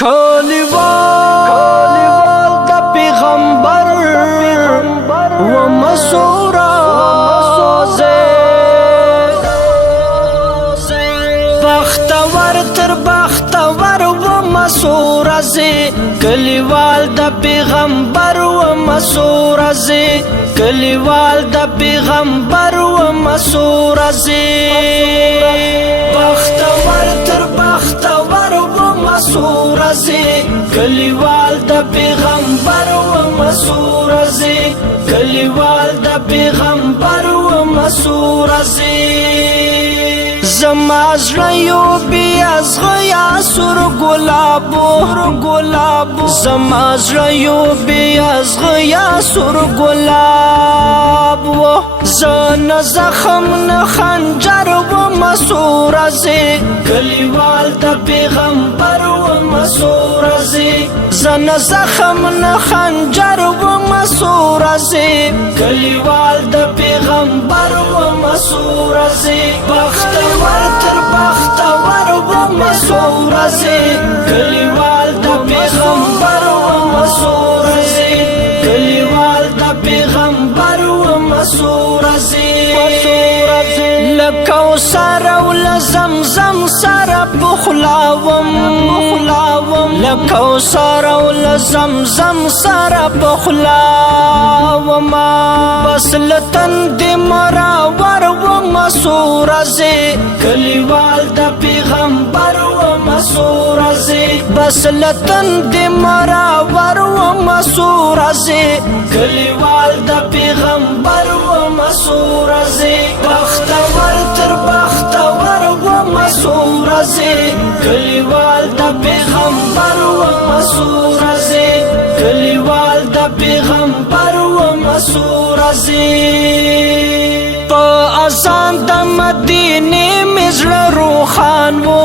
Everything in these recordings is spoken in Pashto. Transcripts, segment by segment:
کلیوال د پیغمبر و مسورا بختور تر بختور و مسورا کلیوال د پیغمبر و مسورا کلیوال د پیغمبر و مسورا بختور تر بختور و مسورا کلیوال د پیغمبر و مسورا کلیوال د پیغمبر و مسورا زما زړه یو بی ازغیا سور ګلابو زما زړه یو بی ازغیا سور ګلابو زن زخم نه خنجر و مسورا کلیوال د پیغمبر و مسورا زن زخم نه خنجر و مسورا کلیوال د پیغمبر و مسورا بختور تر بختور و مسورا کلیوال د پیغمبر و مسورا کلیوال د پیغمبر و مسورا لکوثر او لزمزم سره بخلاوم لکوثر او لزمزم سره بخلاوم بس لتن دی مراور و مسورا کلیوال د پیغمبر و مسورا بس لتن دی مراور و مسورا کلیوال د پیغمبر و مسورا بختور تر بختور و مسورا کلیوال د پیغمبر و مسورا کلیوال د پیغمبر و مسورا په اذان د مدینه مزړه روخان وو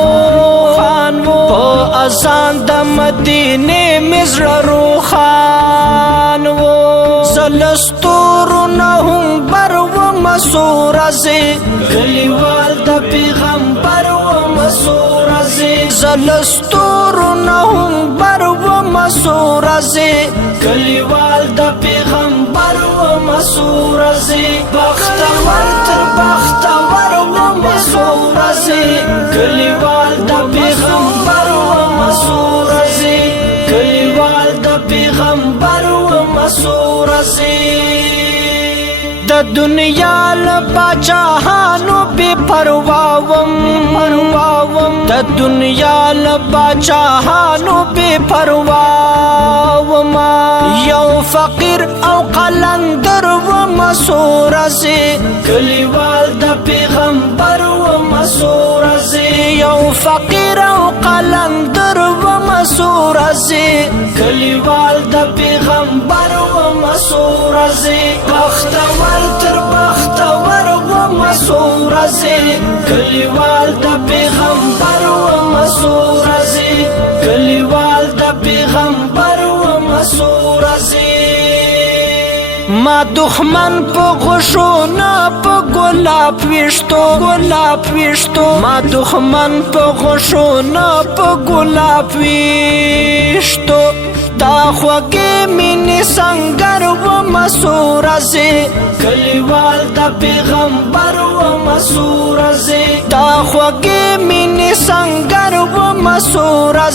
په اذان د مدینه مزړه روخان وو زلستور نه هم بر و مسورا کلیوال د پیغمبر و مسورا زلستور نه هم بر و مسورا کلیوال د پیغمبر و مسورا بختور تر بختور و مسورا کلیوال د پیغمبر و مسورا کلیوال د پیغمبر و مسورا د دنیا لپاچاهانو بے پرواوم د دنیا لپاچاهانو بے پرواوم یو فقیر او قلندر و مسورا کلیوال د پیغمبر و مسورا یو فقیر او قلندر و مسورا کلیوال د پیغمبر و مسورا بختور تر بختور و مسورا کلیوال د پیغمبر و مسورا کلیوال د پیغمبر و مسورا ما دښمن په غشو نه په ګلاب ویشتو ما دښمن په غشو نه په ګلاب ویشتو دا خوږې مینې سنګر و مسورا کلیوال د پیغمبر و مسورا دا خوږې مینې سنګر و مسورا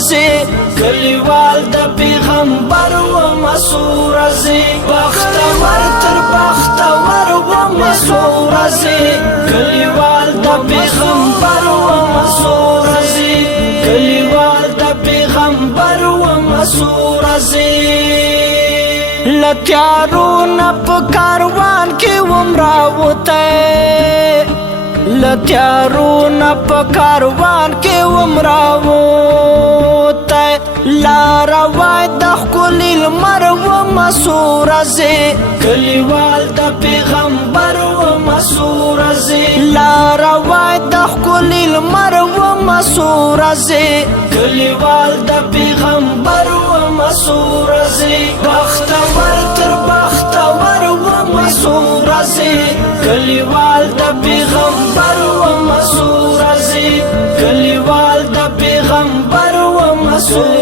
کلیوال د پیغمبر و مسورا بختور تر بختور و مسورا کلیوال د پیغمبر و مسورا کلیوال د پیغمبر و مسورا لتیارو نپ کاروان کې ومراوته لتیارو نپ کاروان کې ومراوته لارا وای د ښکلي لمر و مسورا کلیوال د پیغمبر و مسورا لارا وای د ښکلي لمر و مسورا کلیوال د پیغمبر و مسورا بختور تر بختور و مسورا کلیوال د پیغمبر و مسورا کلیوال د پیغمبر و مسورا